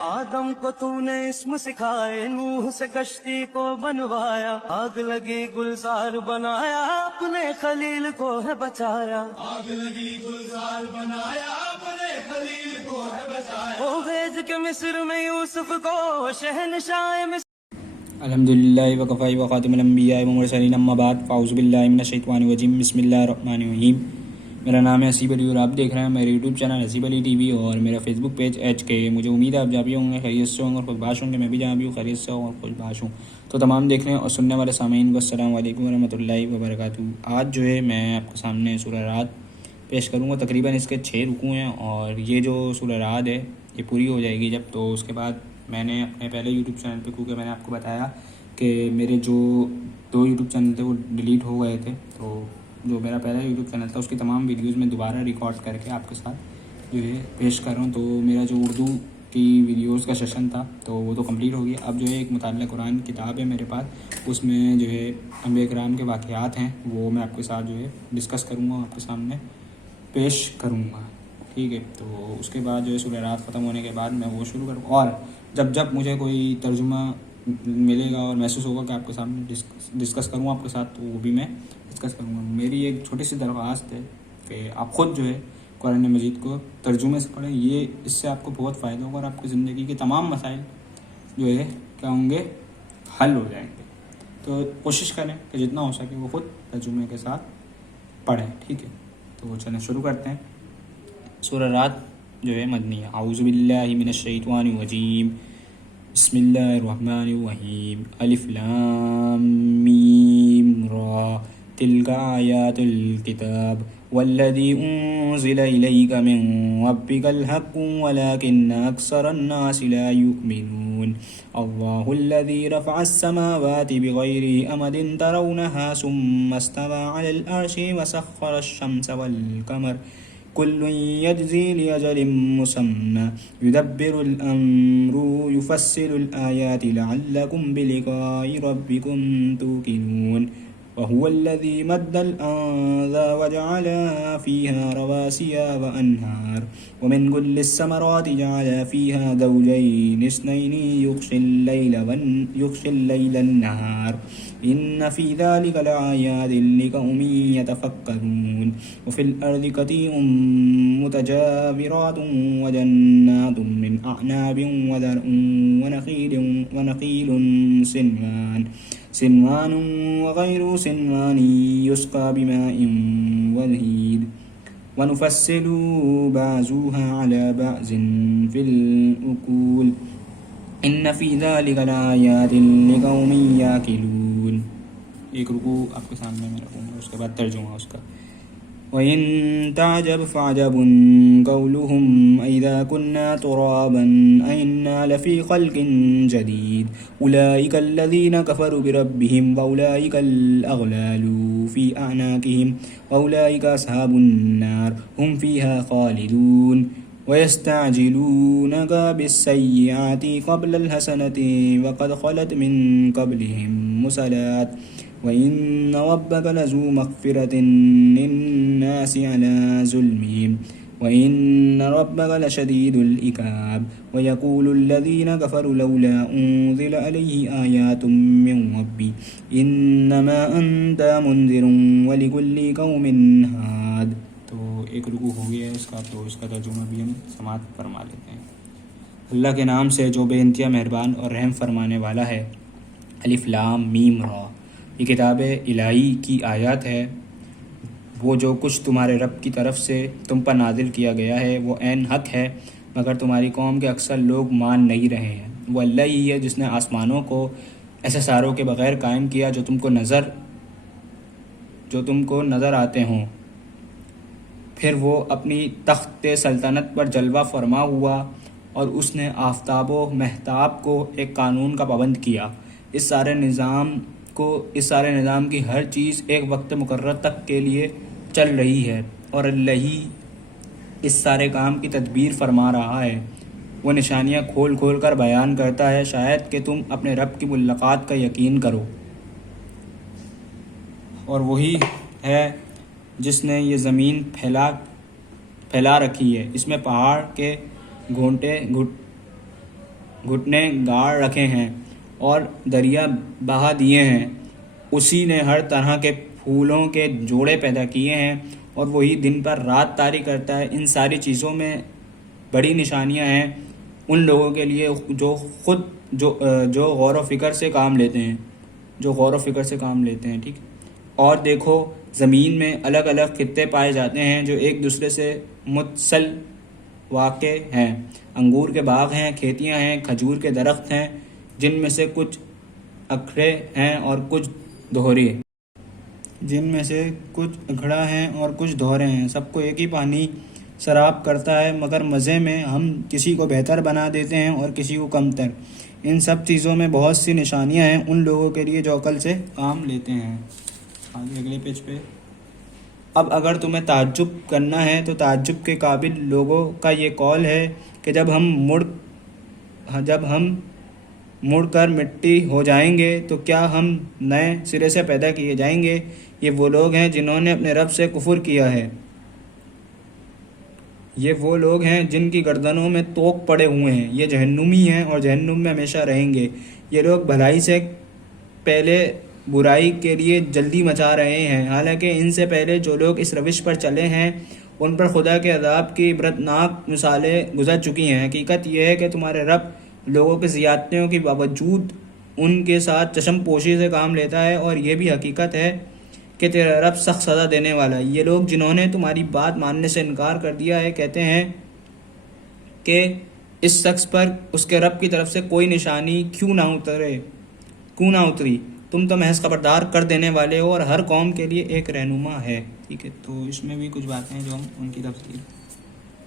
आदम को तूने इस्म सिखाए, नूह से कश्ती को बनवाया, आग लगी गुलजार बनाया, अपने खलील को है बचाया। आग लगी गुलजार बनाया, अपने खलील को है बचाया। ओ भेज के मिस्र में यूसुफ को शहनशाह मिस्र। अल्हम्दुलिल्लाहि व कफ़ा व ख़ातिमुल अंबिया व मुरसलीन अम्मा बाद फ़ाऊज़ु बिल्लाहि मिनश शैतानिर रजीम बिस्मिल्लाहिर रहमानिर रहीम। मेरा नाम है हसीब अली और आप देख रहे हैं मेरे YouTube channel Haseeb Ali TV और मेरा फेसबुक पेज HK। मुझे उम्मीद है आप जहाँ भी होंगे खैरियत से होंगे और खुशबाश होंगे। मैं भी जहाँ भी हूँ खैरियत से और खुशबाश हूँ। तो तमाम देखने और सुनने वाले सामीन को अस्सलामु अलैकुम व रहमतुल्लाहि व बरकातुहू। आज जो है मैं आपके सामने सूरह रात पेश करूँगा। तकरीबन इसके 6 रुकू हैं और ये जो सूरह रात है ये पूरी हो जाएगी जब, तो उसके बाद मैंने अपने पहले यूट्यूब चैनल पे, क्योंकि मैंने आपको बताया कि मेरे जो 2 यूट्यूब चैनल थे वो डिलीट हो गए थे, तो जो मेरा पहला यूट्यूब चैनल था उसकी तमाम वीडियोस में दोबारा रिकॉर्ड करके आपके साथ जो है पेश कर रहा हूँ। तो मेरा जो उर्दू की वीडियोस का सेशन था तो वो तो कंप्लीट हो गया। अब जो है एक मुतालिक़ कुरान किताब है मेरे पास, उसमें जो है अंबिया किराम के वाक़यात हैं वो मैं आपके साथ जो है डिस्कस करूँगा, आपके सामने पेश करूँगा। ठीक है, तो उसके बाद जो है सूरह रात ख़त्म होने के बाद मैं वो शुरू करूँगा और जब जब मुझे कोई तर्जुमा मिलेगा और महसूस होगा कि आपके सामने डिस्कस करूँ आपके साथ, तो वो भी मैं डिस्कस करूँगा। मेरी एक छोटी सी दरख्वास्त है कि आप ख़ुद जो है कुरान मजीद को तर्जुमे से पढ़ें। ये इससे आपको बहुत फ़ायदा होगा और आपकी ज़िंदगी के तमाम मसाइल जो है क्या होंगे, हल हो जाएंगे। तो कोशिश करें कि जितना हो सके वो ख़ुद तर्जुमे के साथ पढ़ें। ठीक है, तो चलें शुरू करते हैं। सूरह रात जो है मदनी है। औज़ु बिल्लाहि मिनश शैतानिर रजीम बिस्मिल्लाहिर्रहमानिर्रहीम अलिफ लाम मीम रा तिल्का आयातुल किताब वल्लज़ी उन्ज़िला इलैका मिन रब्बिकल हक़्क़ु वलाकिन्न अक्सरन्नासि ला युमिनून। अल्लाहुल्लज़ी रफ़अस समावाति बिग़ैरि अमदिन तरौनहा सुम्मा इस्तवा अलल अर्शि वसख़्ख़रश शम्स वल क़मर कुल्लुन यजज़ी लिअजलिन मुसम्मा युदब्बिरुल अम्रु युफ़स्सिलुल आयाति लअल्लकुम बिलिक़ाइ रब्बिकुम तूक़िनून। वहुवल्लज़ी मद्दल अर्ज़ वजअल फ़ीहा रवासिया वअन्हार वमिन कुल्लिस समराति जअल फ़ीहा ज़ौजैनि इस्नैनि युग़शिल लैला अन्नहार इन्न फ़ी ज़ालिका लआयातिन लिक़ौमिन यतफ़क्करून। वफ़िल अर्ज़ि क़तीउम मुतजाविरातुन वजन्नातुन मिन अअनाबिन वज़रउन वनख़ीलुन सिन्वानुन वग़ैरु सिन्वानि युस्क़ा बिमाइन वहीद वनुफ़स्सिलु बअज़ुहा अला बअज़िन फ़िल उक़ूल इन्न फ़ी ज़ालिका लआयातिन लिक़ौमिन याक़िलून। एक रुकू आपके सामने मैं रखूँगा, उसके बाद तर्जुमा उसका। वइन ताजब फ़अजबुन क़ौलुहुम अइज़ा कुन्ना तुराबन अइन्ना लफ़ी ख़ल्क़िन जदीद उलाइकल्लज़ीना कफ़रू बिरब्बिहिम वउलाइकल अग़लालु फ़ी अअनाक़िहिम वउलाइका अस्हाबुन नार हुम फ़ीहा ख़ालिदून। वयस्तअजिलूनका बिस्सय्यिआति क़ब्लल हसनति वक़द ख़लत मिन क़ब्लिहिम मुसलात वइन्न रब्बक लज़ू मग़फ़िरतिन लिन्नासि अला ज़ुल्मिहिम वइन्न रब्बक लशदीदुल इक़ाब वयक़ूलुल्लज़ीना कफ़रू लौला उन्ज़िला अलैहि आयातुम मिन रब्बी इन्नमा अन्त मुन्ज़िरुन वलिकुल्लि क़ौमिन हाद। तो एक रुकू हो गया है इसका, तो इसका तर्जुमा भी हम समाअत फरमा लेते हैं। अल्लाह के नाम से जो बेइंतहा मेहरबान और रहम फरमाने वाला है। अलिफ लाम मीम रा, ये किताब इलाही की आयत है। वो जो कुछ तुम्हारे रब की तरफ से तुम पर नाजिल किया गया है वो ऐन हक़ है, मगर तुम्हारी कौम के अक्सर लोग मान नहीं रहे हैं। वो अल्लाह ही है जिसने आसमानों को ऐसे सारों के बग़ैर कायम किया जो तुमको नज़र आते हों। फिर वो अपनी तख्त सल्तनत पर जलवा फरमा हुआ और उसने आफ़ताब व महताब को एक कानून का पाबंद किया। इस सारे निज़ाम की हर चीज़ एक वक्त मुकर्रर तक के लिए चल रही है और अल्लाह ही इस सारे काम की तदबीर फरमा रहा है। वो निशानियाँ खोल खोल कर बयान करता है, शायद कि तुम अपने रब की मुलाकात का यकीन करो। और वही है जिसने ये ज़मीन फैला रखी है, इसमें पहाड़ के گھٹنے گاڑ رکھے ہیں اور دریا بہا دیے ہیں، اسی نے ہر طرح کے پھولوں کے جوڑے پیدا کیے ہیں اور وہی دن پر رات طاری کرتا ہے۔ ان ساری چیزوں میں بڑی نشانیاں ہیں ان لوگوں کے لیے جو غور و فکر سے کام لیتے ہیں، ٹھیک۔ اور دیکھو زمین میں الگ الگ خطے پائے جاتے ہیں جو ایک دوسرے سے متصل واقع ہیں۔ انگور کے باغ ہیں، کھیتیاں ہیں، کھجور کے درخت ہیں، جن میں سے کچھ اکھڑے ہیں اور کچھ دھورے ہیں، سب کو ایک ہی پانی سراب کرتا ہے، مگر مزے میں ہم کسی کو بہتر بنا دیتے ہیں اور کسی کو کمتر۔ ان سب چیزوں میں بہت سی نشانیاں ہیں ان لوگوں کے لیے جو عقل سے کام لیتے ہیں۔ آگے اگلے پیج پہ، اب اگر تمہیں تعجب کرنا ہے تو تعجب کے قابل لوگوں کا یہ قول ہے کہ جب ہم مڑ کر مٹی ہو جائیں گے تو کیا ہم نئے سرے سے پیدا کیے جائیں گے؟ یہ وہ لوگ ہیں جنہوں نے اپنے رب سے کفر کیا ہے، یہ وہ لوگ ہیں جن کی گردنوں میں توق پڑے ہوئے ہیں، یہ جہنمی ہیں اور جہنم میں ہمیشہ رہیں گے۔ یہ لوگ بھلائی سے پہلے برائی کے لیے جلدی مچا رہے ہیں، حالانکہ ان سے پہلے جو لوگ اس روش پر چلے ہیں ان پر خدا کے عذاب کی عبرتناک مثالیں گزر چکی ہیں۔ حقیقت یہ ہے کہ تمہارے رب لوگوں کی زیادتیوں کے باوجود ان کے ساتھ چشم پوشی سے کام لیتا ہے، اور یہ بھی حقیقت ہے کہ تیرا رب سخت سزا دینے والا ہے۔ یہ لوگ جنہوں نے تمہاری بات ماننے سے انکار کر دیا ہے کہتے ہیں کہ اس شخص پر اس کے رب کی طرف سے کوئی نشانی کیوں نہ اتری، تم تو محض خبردار کر دینے والے ہو اور ہر قوم کے لیے ایک رہنما ہے۔ ٹھیک ہے، تو اس میں بھی کچھ باتیں ہیں جو ہم ان کی تفصیل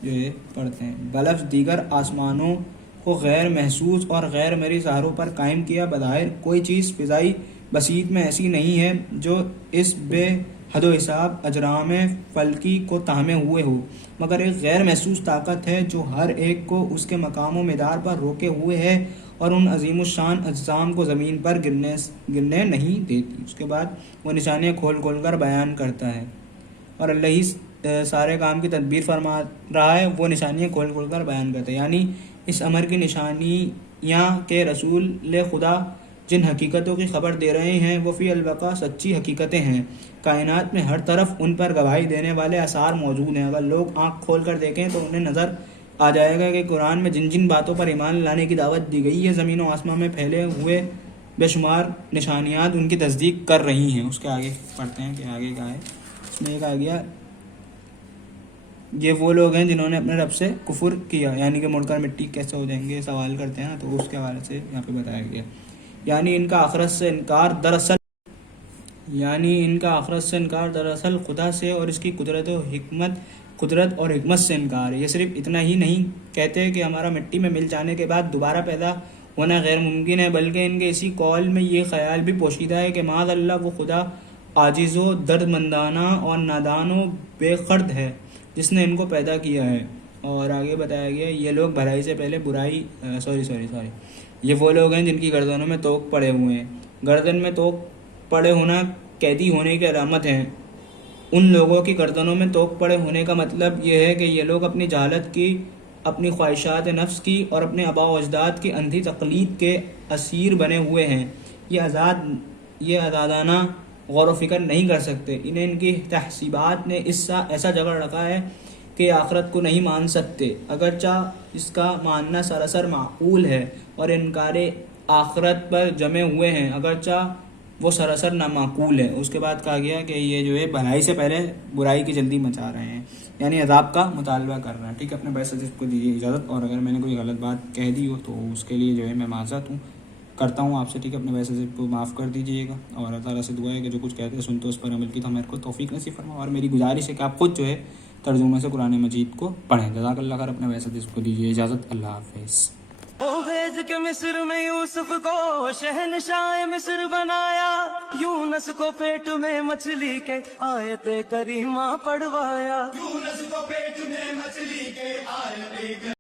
جو ہے پڑھتے ہیں۔ بلفظ دیگر آسمانوں کو غیر محسوس اور غیر مرئی سہاروں پر قائم کیا، بظاہر کوئی چیز فضائی بسیط میں ایسی نہیں ہے جو اس بے حد و حساب اجرام فلکی کو تھامے ہوئے ہو، مگر ایک غیر محسوس طاقت ہے جو ہر ایک کو اس کے مقام و مدار پر روکے ہوئے ہے اور ان عظیم الشان اجسام کو زمین پر گرنے نہیں دیتی۔ اس کے بعد وہ نشانیاں کھول کر بیان کرتا ہے، اور اللہ ہی سارے کام کی تدبیر فرما رہا ہے، وہ نشانیاں کھول کر بیان کرتا ہے، یعنی اس امر کی نشانیاں کہ رسول خدا جن حقیقتوں کی خبر دے رہے ہیں وہ فی الواقع سچی حقیقتیں ہیں۔ کائنات میں ہر طرف ان پر گواہی دینے والے آثار موجود ہیں۔ اگر لوگ آنکھ کھول کر دیکھیں تو انہیں نظر آ جائے گا کہ قرآن میں جن جن باتوں پر ایمان لانے کی دعوت دی گئی ہے، زمین و آسمان میں پھیلے ہوئے بے شمار نشانیات ان کی تصدیق کر رہی ہیں۔ اس کے آگے پڑھتے ہیں کہ آگے کیا ہے۔ اس میں ایک آ گیا، یہ وہ لوگ ہیں جنہوں نے اپنے رب سے کفر کیا، یعنی کہ مڑ کر مٹی کیسے ہو جائیں گے سوال کرتے ہیں نا، تو اس کے حوالے سے یہاں پہ بتایا گیا، یعنی ان کا آخرت سے انکار دراصل خدا سے اور اس کی قدرت اور حکمت سے انکار ہے۔ یہ صرف اتنا ہی نہیں کہتے کہ ہمارا مٹی میں مل جانے کے بعد دوبارہ پیدا ہونا غیر ممکن ہے، بلکہ ان کے اسی قول میں یہ خیال بھی پوشیدہ ہے کہ معاذ اللہ وہ خدا عاجز و دردمندانہ اور نادان و بے خرد ہے جس نے ان کو پیدا کیا ہے۔ اور آگے بتایا گیا، یہ لوگ بھلائی سے پہلے برائی یہ وہ لوگ ہیں جن کی گردنوں میں توق پڑے ہوئے ہیں۔ گردن میں توق پڑے ہونا قیدی ہونے کی علامت ہے۔ ان لوگوں کی گردنوں میں توق پڑے ہونے کا مطلب یہ ہے کہ یہ لوگ اپنی جہالت کی، اپنی خواہشات نفس کی اور اپنے آباء و اجداد کی اندھی تقلید کے اسیر بنے ہوئے ہیں۔ یہ آزادانہ غور و فکر نہیں کر سکتے، انہیں ان کی تحصیبات نے ایسا جگڑ رکھا ہے کہ آخرت کو نہیں مان سکتے، اگرچہ اس کا ماننا سراسر معقول ہے، اور انکار آخرت پر جمے ہوئے ہیں اگرچہ وہ سراسر نامعقول ہے۔ اس کے بعد کہا گیا کہ یہ جو ہے بھلائی سے پہلے برائی کی جلدی مچا رہے ہیں، یعنی عذاب کا مطالبہ کر رہے ہیں۔ ٹھیک ہے، اپنے بھائی سجد کو دیجیے اجازت، اور اگر میں نے کوئی غلط بات کہہ دی ہو تو اس کے لیے جو ہے میں معذرت کرتا ہوں آپ سے۔ ٹھیک ہے، اپنے بھائی سجد کو معاف کر دیجیے گا، اور اللہ تعالیٰ سے دعا ہے کہ جو کچھ کہتے ہیں سنتے اس پر عمل کی تو ہمارے کو توفیق نصیب فرما، اور میری گزارش ہے کہ آپ خود جو ہے ترجمے سے قرآن مجید کو پڑھیں۔ جزاک اللہ خیر، اپنے بھائی سجد کو دیجیے اجازت، اللہ حافظ۔ وہ بھیج کے مصر میں یوسف کو شہنشاہ مصر بنایا، یونس کو پیٹ میں مچھلی کے آیت کریمہ پڑھوایا۔